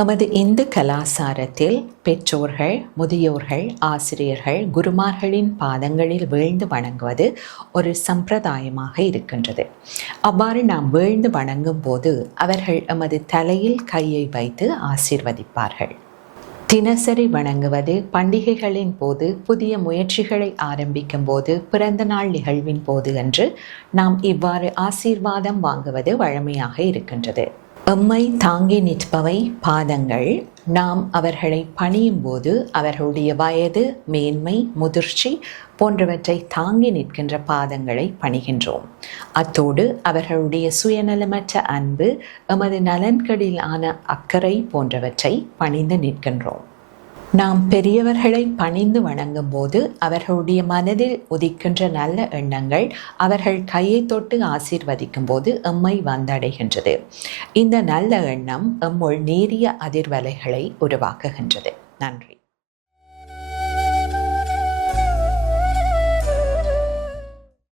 எமது இந்து கலாசாரத்தில் பெற்றோர்கள், முதியோர்கள், ஆசிரியர்கள், குருமார்களின் பாதங்களில் வீழ்ந்து வணங்குவது ஒரு சம்பிரதாயமாக இருக்கின்றது. அவ்வாறு நாம் வீழ்ந்து வணங்கும் போது அவர்கள் எமது தலையில் கையை வைத்து ஆசீர்வதிப்பார்கள். தினசரி வணங்குவது, பண்டிகைகளின் போது, புதிய முயற்சிகளை ஆரம்பிக்கும் போது, பிறந்த நாள் நிகழ்வின் போது என்று நாம் இவ்வாறு ஆசீர்வாதம் வாங்குவது வழமையாக இருக்கின்றது. எம்மை தாங்கி நிற்பவை பாதங்கள். நாம் அவர்களை பணியும் போது அவர்களுடைய வயது, மேன்மை, முதிர்ச்சி போன்றவற்றை தாங்கி நிற்கின்ற பாதங்களை பணிகின்றோம். அத்தோடு அவர்களுடைய சுயநலமற்ற அன்பு, எமது நலன்களிலான அக்கறை போன்றவற்றை பணிந்து நிற்கின்றோம். நாம் பெரியவர்களை பணிந்து வணங்கும் போது அவர்களுடைய மனதில் உதிக்கின்ற நல்ல எண்ணங்கள் அவர்கள் கையை தொட்டு ஆசீர்வதிக்கும் போது எம்மை வந்தடைகின்றது. இந்த நல்ல எண்ணம் எம்முள் நேரிய அதிர்வலைகளை உருவாக்குகின்றது. நன்றி.